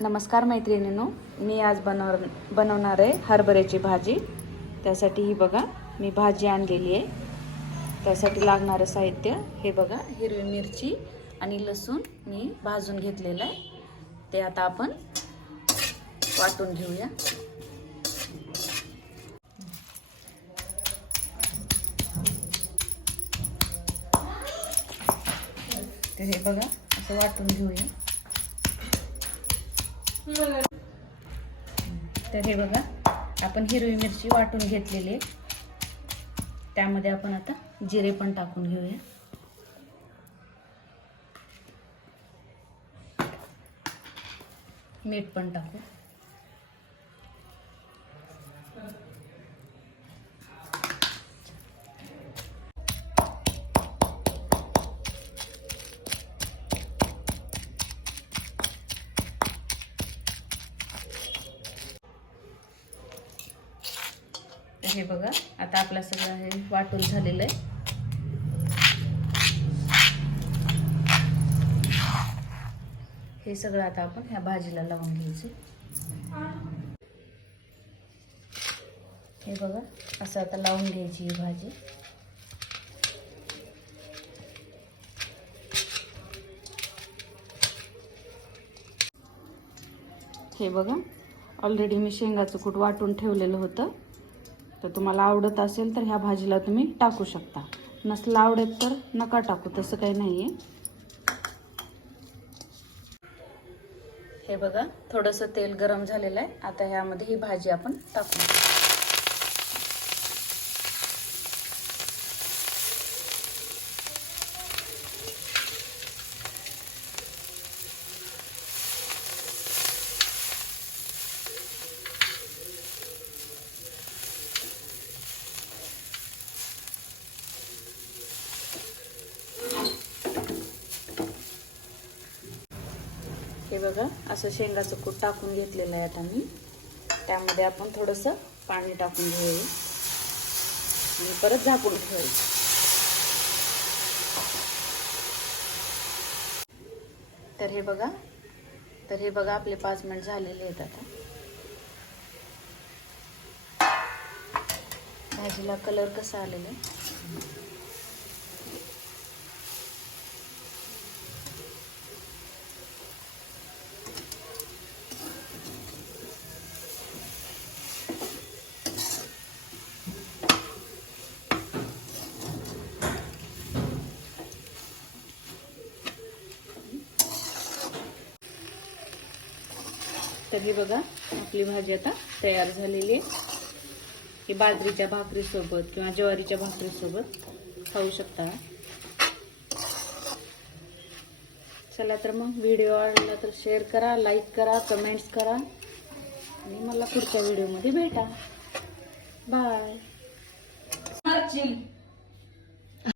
नमस्कार मैत्रिणींनो, मी आज बनवणार आहे हरभऱ्याची भाजी। त्यासाठी ही बघा मी भाजी आणलेली आहे। त्यासाठी लागणारे साहित्य हे बघा, हिरवी मिरची आणि लसूण मी भाजून घेतलेलं आहे। ते आता आपण वाटून घेऊया। तर हे बघा असं वाटून घेऊया। तर हे बघा आपण हिरवी मिरची वाटून घेतलेली आहे। त्यामध्ये आपण आता जिरे पण टाकून घेऊया। मीठ पण टाकू। हे बघा आता आपलं सगळं हे वाटून झालेलं आहे। हे सगळं आता आपण ह्या भाजीला लावून घ्यायचे। हे बघा असं आता लावून घ्यायची ही भाजी। हे बघा ऑलरेडी मी शेंगाचं कूट वाटून ठेवलेलं होतं। तर तुम्हाला आवडत असेल तर ह्या भाजीला तुम्ही टाकू शकता, नसलं आवडत तर नका टाकू, तसं काही नाहीये। हे बघा थोडंसं तेल गरम झालेलं आहे। आता ह्यामध्ये ही भाजी आपण टाकू। हे बघा असं शेंगाचं कूट टाकून घेतलेलं आहे आता मी। त्यामध्ये आपण थोडंसं पाणी टाकून घेऊया आणि परत झाकून ठेवायचं। तर हे बघा आपले 5 मिनिट झालेले आहेत। आता भाजीला कलर कसा आलेला आहे। तर हे बघा आपली भाजी आता तयार झालेली आहे। ही बाजरीच्या भाकरीसोबत किंवा ज्वारीच्या भाकरीसोबत खाऊ शकता। चला तर मग व्हिडिओ आवडला तर शेअर करा, लाईक करा, कमेंट्स करा आणि मला पुढच्या व्हिडिओमध्ये भेटा। बाय।